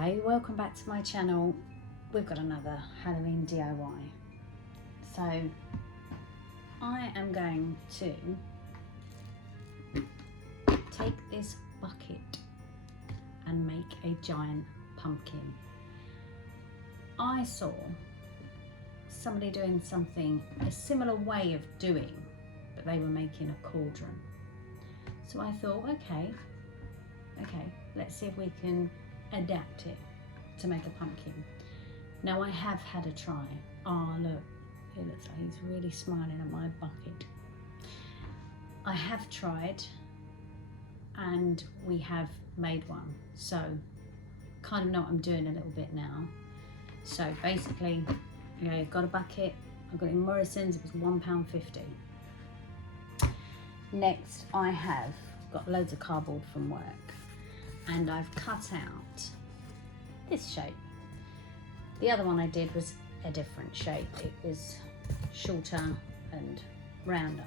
Hello, welcome back to my channel. We've got another Halloween DIY. So I am going to take this bucket and make a giant pumpkin. I saw somebody doing something, a similar way of doing, but they were making a cauldron. So I thought, okay, let's see if we can adapt it to make a pumpkin. Now I have had a try. Oh look, it looks like he's really smiling at my bucket. I have tried and we have made one, so kind of know what I'm doing a little bit now. So basically, I've got a bucket. I got it in Morrison's, it was £1.50. Next I have got loads of cardboard from work and I've cut out this shape. The other one I did was a different shape. It was shorter and rounder.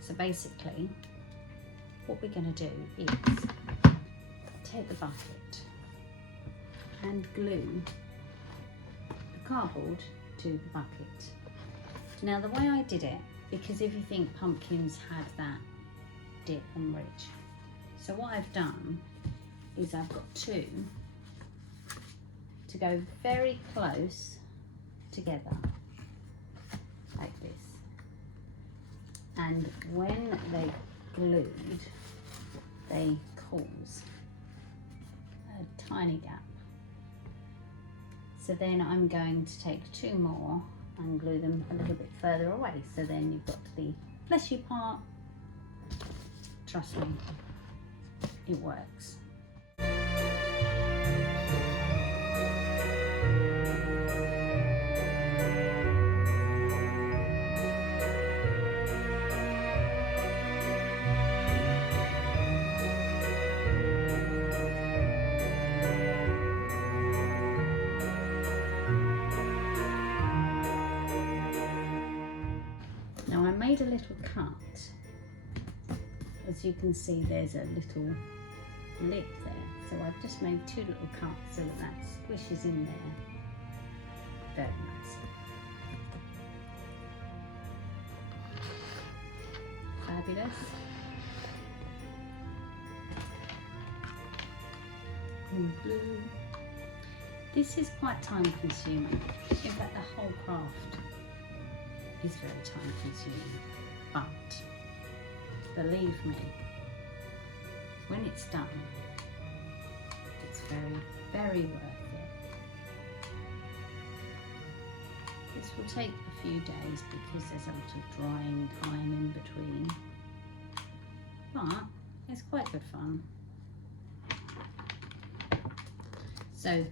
So basically what we're going to do is take the bucket and glue the cardboard to the bucket. Now the way I did it, because if you think pumpkins have that dip and ridge, so what I've done is I've got two to go very close together like this, and when they glued they cause a tiny gap. So then I'm going to take two more and glue them a little bit further away, so then you've got the fleshy part. Trust me, it works. Now I made a little cut. As you can see, there's a little lip there. So I've just made two little cuts so that squishes in there. Very nice. Fabulous. And glue. This is quite time consuming. In fact, the whole craft is very time consuming, but believe me, when it's done, it's very, very worth it. This will take a few days because there's a lot of drying time in between, but it's quite good fun. So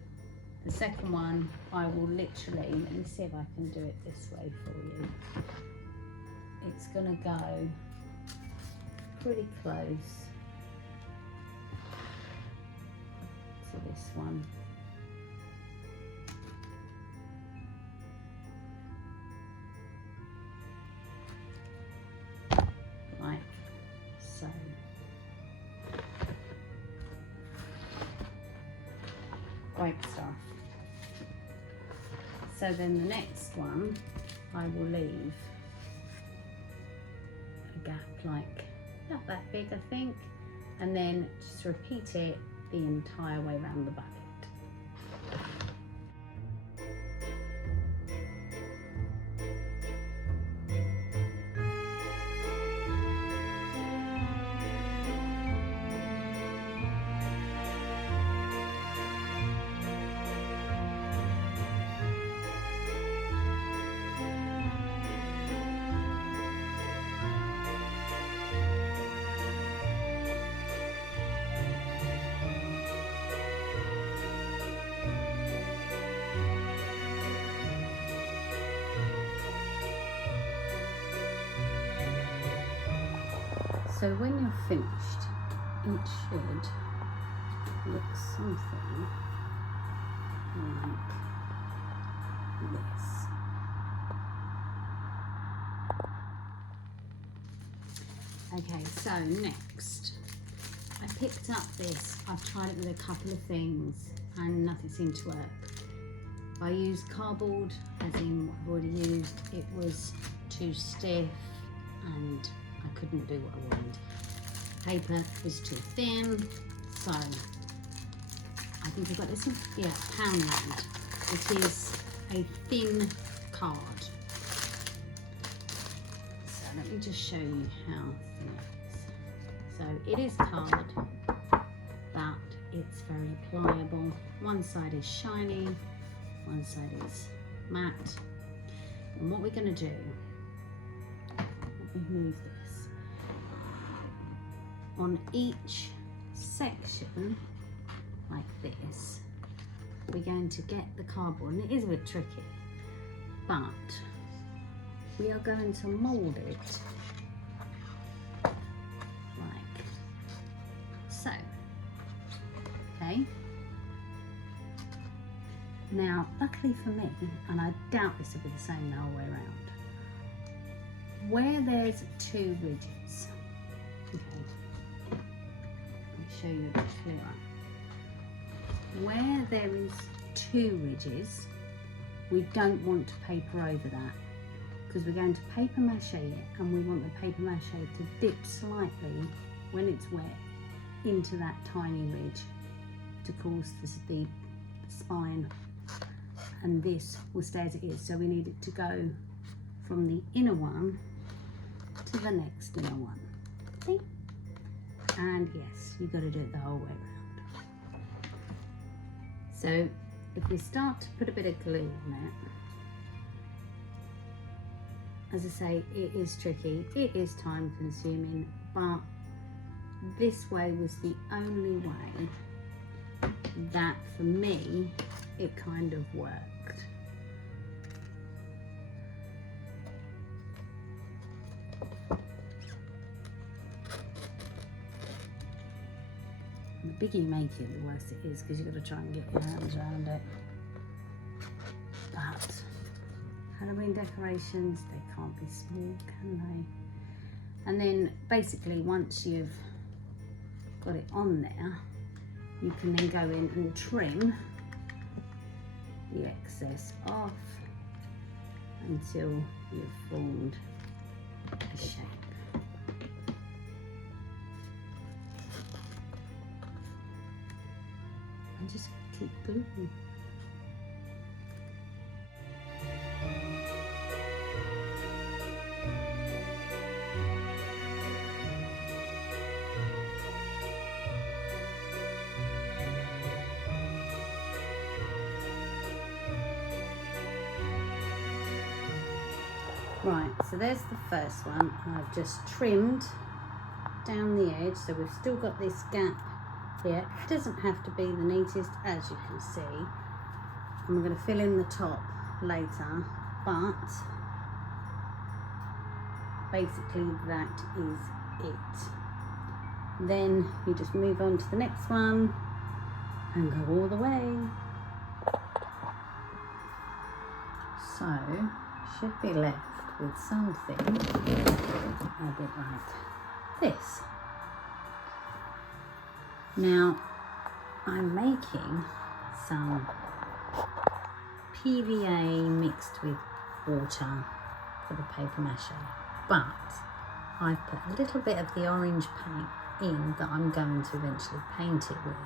the second one, I will literally, let me see if I can do it this way for you. It's gonna go pretty close to this one. Like so. Great stuff. So then the next one, I will leave a gap like not that big, I think, and then just repeat it the entire way around the bucket. So when you're finished, it should look something like this. Okay, so next, I picked up this, I've tried it with a couple of things. and nothing seemed to work. I used cardboard, as in what I've already used. It was too stiff and I couldn't do what I wanted. Paper was too thin, so I think I got this in, yeah, Poundland. It is a thin card. So let me just show you how thin it is. So it is card, but it's very pliable. One side is shiny, one side is matte. And what we're going to do, let me move this. On each section, like this, we're going to get the cardboard, and it is a bit tricky, but we are going to mould it like so. Okay. Now, luckily for me, and I doubt this will be the same the whole way around, where there's two ridges, okay, I'll show you a bit clearer. Where there is two ridges, we don't want to paper over that, because we're going to paper mache it, and we want the paper mache to dip slightly when it's wet into that tiny ridge to cause the spine, and this will stay as it is. So we need it to go from the inner one to the next inner one. See? And yes, you've got to do it the whole way around. So if we start to put a bit of glue on it, as I say, it is tricky, it is time consuming, but this way was the only way that for me it kind of worked. The bigger you make it, the worse it is, because you've got to try and get your hands around it. But Halloween decorations, they can't be small, can they? And then basically once you've got it on there, you can then go in and trim the excess off until you've formed a shape. And just keep gluing. Right, so there's the first one. I've just trimmed down the edge, so we've still got this gap here. It doesn't have to be the neatest, as you can see. And we're going to fill in the top later, but basically that is it. Then you just move on to the next one and go all the way. So, should be left with something a bit like this. Now I'm making some PVA mixed with water for the paper mache, but I've put a little bit of the orange paint in that I'm going to eventually paint it with,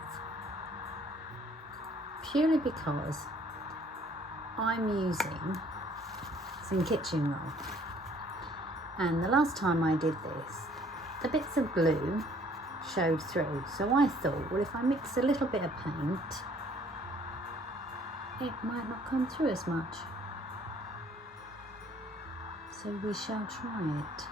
purely because I'm using some kitchen roll, and the last time I did this, the bits of glue showed through, so I thought, well, if I mix a little bit of paint, it might not come through as much. So we shall try it.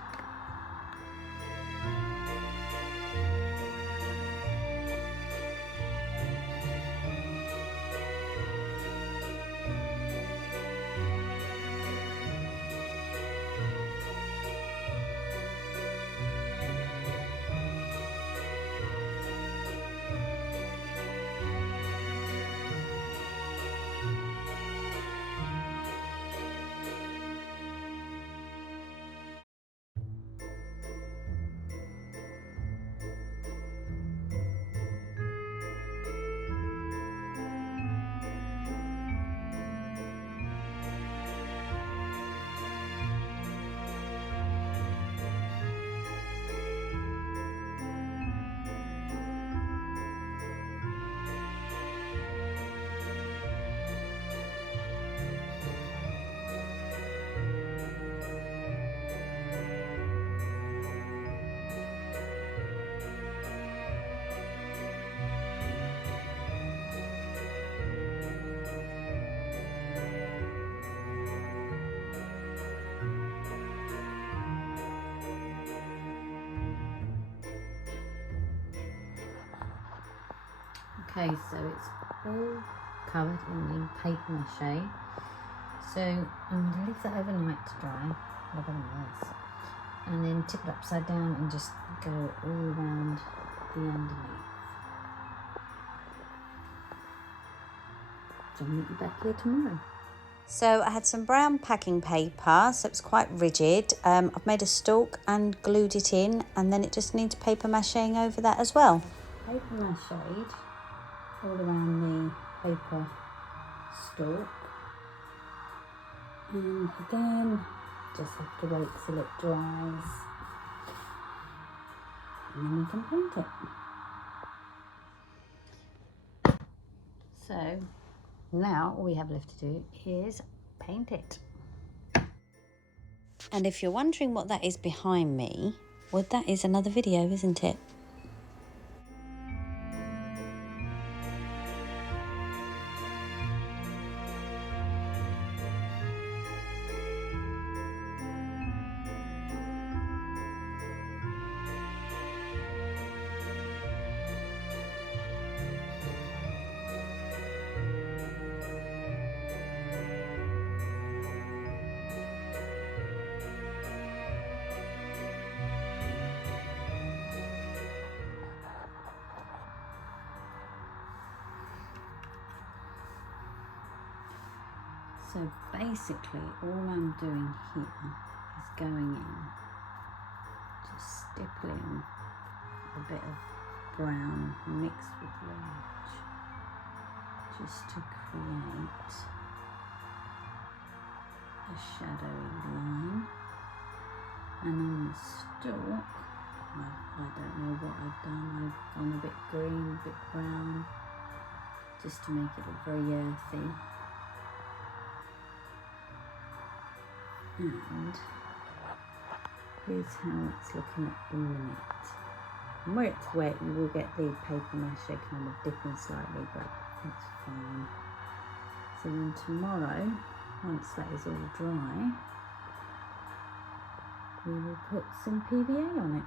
Okay, so it's all covered in the paper mache. So I'm going to leave that overnight to dry, rather than this, and then tip it upside down and just go all around the underneath. So I'll meet you back here tomorrow. So I had some brown packing paper, so it's quite rigid. I've made a stalk and glued it in, and then it just needs paper macheing over that as well. Paper mache all around the paper stalk. And again, just have to wait till it dries, and then we can paint it. So now all we have left to do is paint it. And if you're wondering what that is behind me, well, that is another video, isn't it? So basically all I'm doing here is going in, just stippling a bit of brown mixed with orange, just to create a shadowy line. And on the stalk, I don't know what I've done. I've gone a bit green, a bit brown, just to make it look very earthy. And here's how it's looking at the minute. And where it's wet, you will get the paper mache kind of dipping slightly, but it's fine. So then tomorrow, once that is all dry, we will put some PVA on it.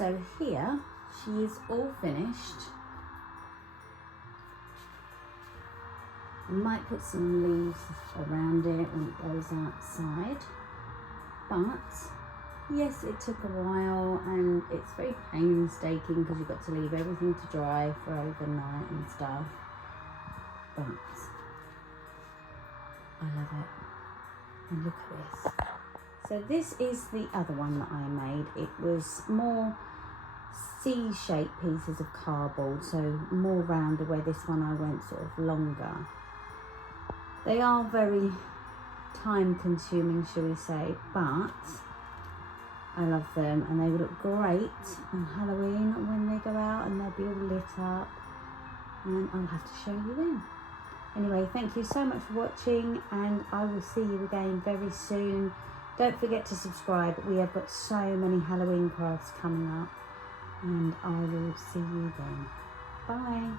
So here, she is all finished. I might put some leaves around it when it goes outside. But yes, it took a while and it's very painstaking because you've got to leave everything to dry for overnight and stuff. But I love it. And look at this. So this is the other one that I made. It was more C-shaped pieces of cardboard, so more rounder, where this one I went sort of longer. They are very time consuming, shall we say, but I love them and they will look great on Halloween when they go out and they'll be all lit up, and I'll have to show you then. Anyway, thank you so much for watching, and I will see you again very soon. Don't forget to subscribe. We have got so many Halloween crafts coming up, and I will see you then. Bye.